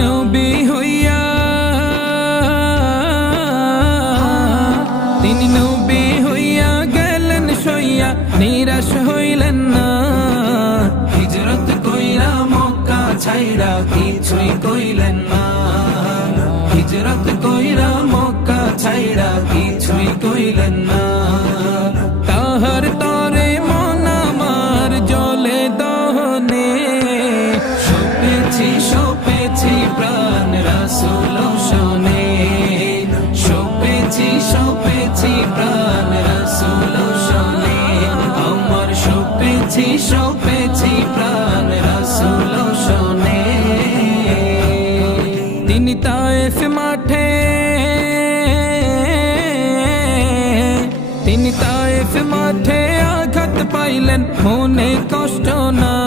নবী হইয়া তিনি নবী হইয়া গেলেন সইয়া নিরাশ হইলেন না হিজরত কইরা মক্কা ছাইরা কিছুই কইলেন না হিজরত কইরা মক্কা ছাইরা কিছুই কইলেন না তাহার তরে মন আমার জলে দহনে সপেছি প্রাণ রাসূল শোনে সপেছি প্রাণ রাসূল শোনে আমার সপেছি প্রাণ রাসূল শোনে তিনি তায়েফ মাঠে আঘাত পাইলেন মনে কষ্ট না